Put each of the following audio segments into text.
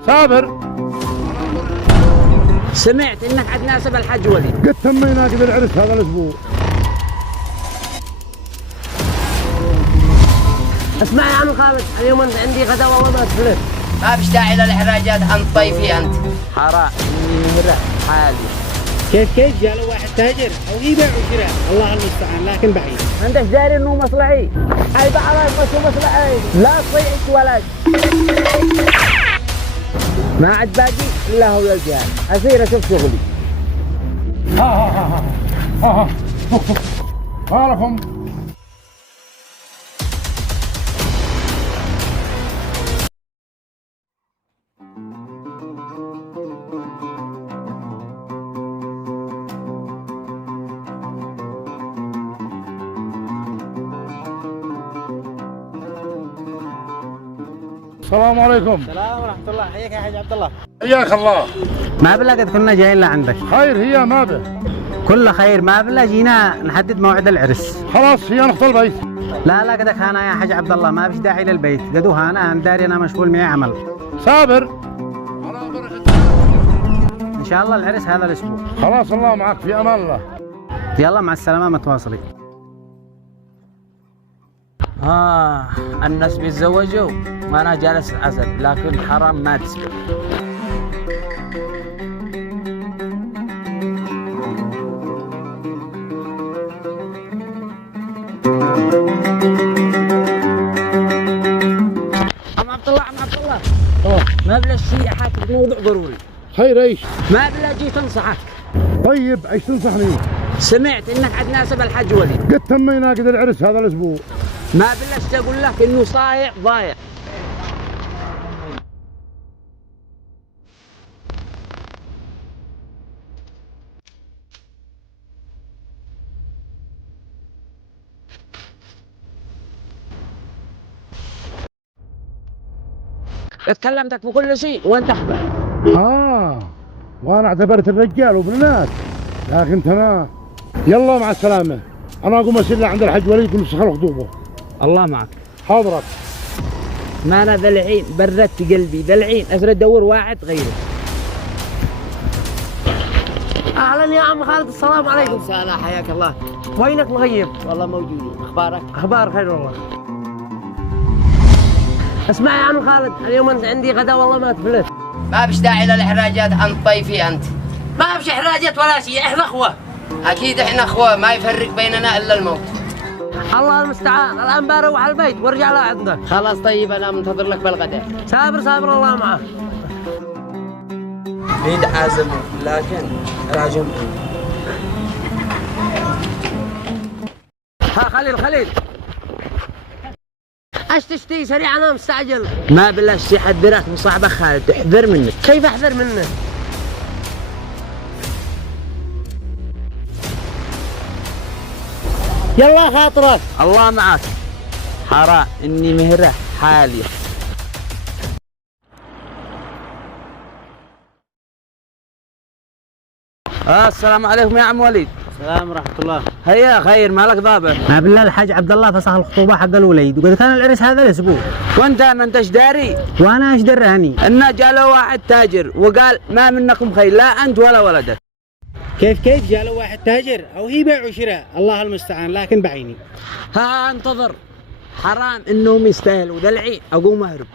صابر، سمعت انك عاد ناسب الحج وليد. قد تمينا قبل العرس هذا الاسبوع. اسمع يا عم خالد، اليوم عندي غدا والله ما تفلت. ما فيش داعي للإحراجات عن طيفي أنت. حرام اني مهرة حالي. كيف جاله واحد تاجر او يبيع وشراء، الله المستعان، لكن بعيد. ما انتش داري انه مصلحي. هاي بعرف مش مصلحي، لا تصيعش ولا ما عاد باقي الا هو الجهل. اصير اشوف شغلي. ها عارفهم. السلام عليكم. السلام ورحمة الله، حياك يا حاج عبد الله. حياك الله. ما بلا قد كنا جايين لعندك. خير هي ما به. كل خير، ما بلا جينا نحدد موعد العرس. خلاص هي نخطى البيت. لا قدك هانا يا حاج عبد الله، ما فيش داعي للبيت، قدو هانا داري انا مشغول معي عمل. صابر. ان شاء الله العرس هذا الاسبوع. خلاص الله معك في امان الله. يلا مع السلامة متواصلين. الناس بيتزوجوا وانا جالس عزل، لكن حرام ما تسبق. عم عبد الله ما بلا شيء حاكي بموضوع ضروري. خير ايش؟ ما بلا جيت انصحك. طيب ايش تنصحني؟ سمعت انك عاد ناسب الحج وليد. قد تمينا قد العرس هذا الاسبوع. ما بلاش اقول لك انه صايع ضايع. اتكلمتك في كل شيء وانت اخبر. وانا اعتبرت الرجال وابن الناس، لكن تمام. يلا مع السلامة. انا اقوم اسير عند الحج وليد ونسخ الخطوبة. الله معك. حاضرك. ما انا ذا الحين بردت قلبي، ذا الحين اسر ادور واحد غيره. اهلا يا عم خالد، السلام عليكم. سلام، حياك الله. وينك مغيب؟ والله موجودين. أخبارك؟ اخبار خير والله. اسمع يا عم خالد، اليوم انت عندي غدا والله ما تفلت. ما فيش داعي للإحراجات عن طيفي أنت. ما فيش احراجات ولا شيء، احنا اخوه. أكيد إحنا أخوة، ما يفرق بيننا إلا الموت. الله المستعان، الان بروح على البيت وارجع لعندك. خلاص طيب، أنا منتظر لك بالغداء. صابر الله معك. بيد عازمه لكن راجمه. ها خليل ايش تشتي سريع، انا مستعجل. ما بلاش شي حذرك من صاحبك خالد، احذر منه. كيف احذر منه؟ يلا خاطرك. الله معك. حرام اني مهره حالي. السلام عليكم يا عم وليد. السلام ورحمة الله. هيا خير، مالك ضابع؟ ما بالله الحاج عبد الله فسخ الخطوبة حق الوليد، وقد كان العرس هذا الاسبوع. وانت ما انتش داري؟ وانا ايش دراني؟ انه جاله واحد تاجر وقال ما منكم خير، لا انت ولا ولدك. كيف جاله واحد تاجر او يبيع وشراء، الله المستعان، لكن بعيني. انتظر. حرام انهم يستاهلوا، ذا العين اقوم اهرب.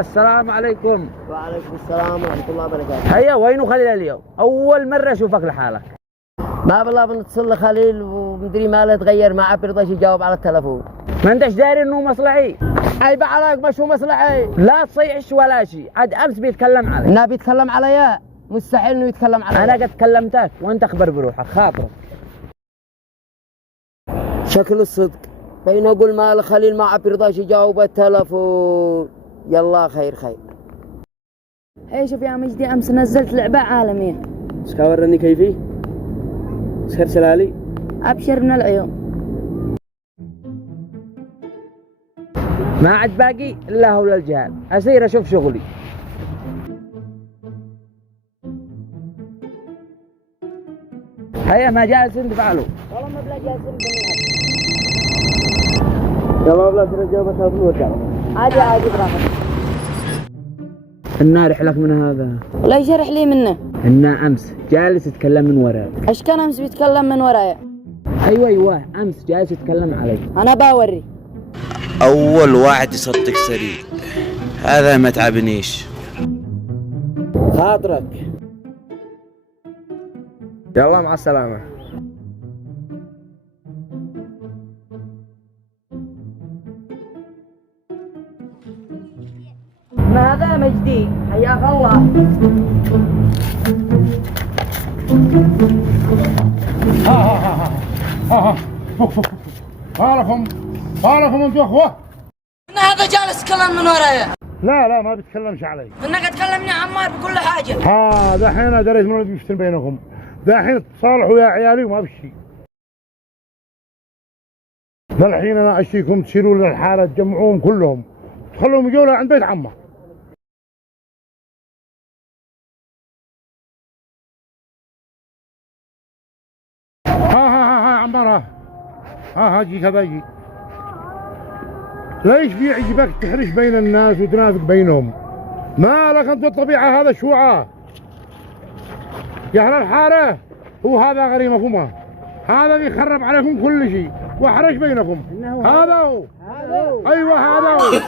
السلام عليكم. وعليكم السلام ورحمة الله وبركاته. هيا وينو خليل اليوم؟ أول مرة أشوفك لحالك. ما بالله بنتصل لخليل ومدري ما له تغير معه، بيرضاش يجاوب على التلفون. ما أنتش داري إنه مصلحي؟ أي بعرك مش هو مصلحي، لا تصيعش ولا شيء، عاد أمس بيتكلم علي. إنه بيتكلم عليا؟ مستحيل إنه يتكلم عليا. أنا قد كلمتك وأنت أخبر بروحك، خاطرك. شكل الصدق، بين أقول ما لخليل ما بيرضاش يجاوب التلفون. يلا خير. اي شوف يا مجدي، امس نزلت لعبة عالمية. ورني كيفي؟ سهر سلالي؟ ابشر من العيون. ما عاد باقي الا هو الجهال، اسير اشوف شغلي. هيا ما جالس ندفع له. والله ما بلا جالسين بالنهار. يلا بلا ترجع بس هذا عادي براحتك. النار يحلك من هذا. لا يجرح لي منه. إنه أمس جالس يتكلم من وراي. ايش كان امس بيتكلم من ورايا؟ أيوة أمس جالس يتكلم علي. انا باوري. أول واحد يصدق سريع، هذا ما تعبنيش. خاطرك. يلا مع السلامة. ما هذا مجدي حياك الله. فك مالكم انتوا اخوه. ان هذا جالس يتكلم من ورايا. لا ما بيتكلمش علي. انك تكلمني عمار بكل حاجه. دحين دريت من اللي بيشتري بينكم. دحين تصالحوا يا عيالي وما بشي. للحين انا اشيكم تشيلوا للحاره تجمعوهم كلهم تخلوهم يجوا عند بيت عمه. ها عمار ها جيك هذا جي. ليش بيعجبك تحرش بين الناس وتنافق بينهم؟ ما لك انت الطبيعه هذا شوعه يا اهل الحاره. هو هذا غريمكم، هذا بيخرب عليكم كل شيء واحرش بينكم. هذا هو. ايوه هذا هو.